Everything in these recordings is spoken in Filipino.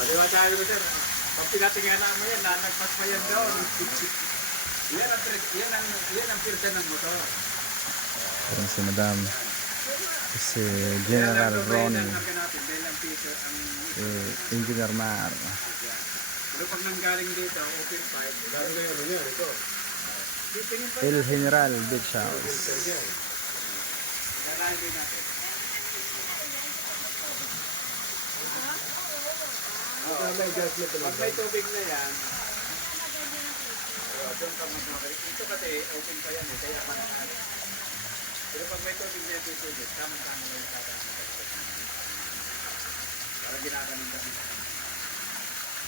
Di ba sabi ko sir, pag pinatingala mo yan, nanagpas pa yan doon. Yan ang pirsa ng motor. Parang si Madam. Si General Ronnie. Si Engineer Mar. Pero pag nanggaling dito, open pipe. Galing kayo ano yan, ito. El General Beach House. Galahin din natin. Pag may tubig na yan, doon ka magmamalik. Ito kasi open pa yan eh, kaya panahal. Pero pag may tubig na yan, tutubig, tamang-tama na yung tatanong. Para ginaganon kami na.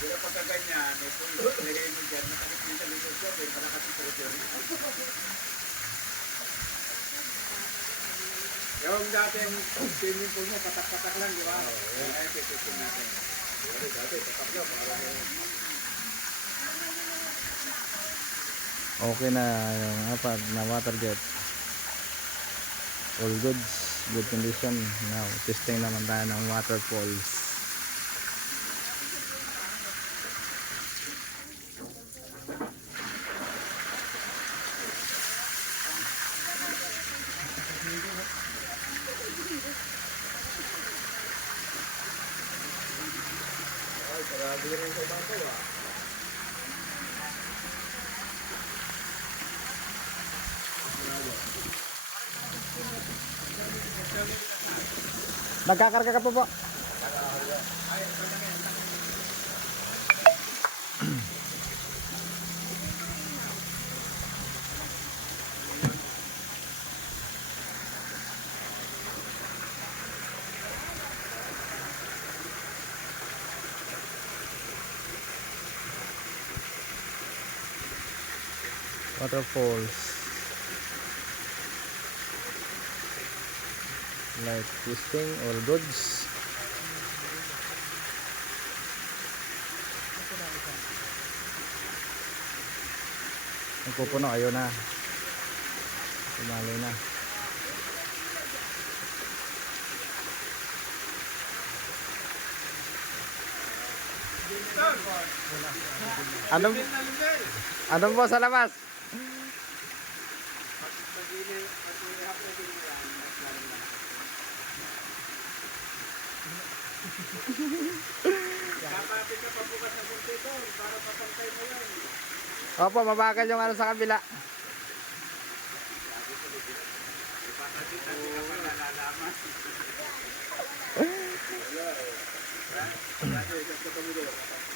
Pero pagka ganyan, nilagay mo dyan, matakit mo sa likod ko, pero malakas yung pressure. Yung dating swimming pool mo, patak-patak lang, di ba? Ay, pipipin natin. Dati, patak lang, para mo. Okay na yung apat na water jet. All goods, good condition. Now, testing naman tayo ng waterfalls. Ay, sarado rin sa bato ah. Nagkakarga ka po po. Waterfalls. Like twisting all goods. Nagpupuno, ayaw na. Sumali na. Anong po sa labas? Kapapit ka pa bukas ng ventilator para mapantay mo yan. Opo, mabagal yung ano sa kabila. Ipakakit natin ka pa nalalaman. Wala eh. Dati, ito mo doon.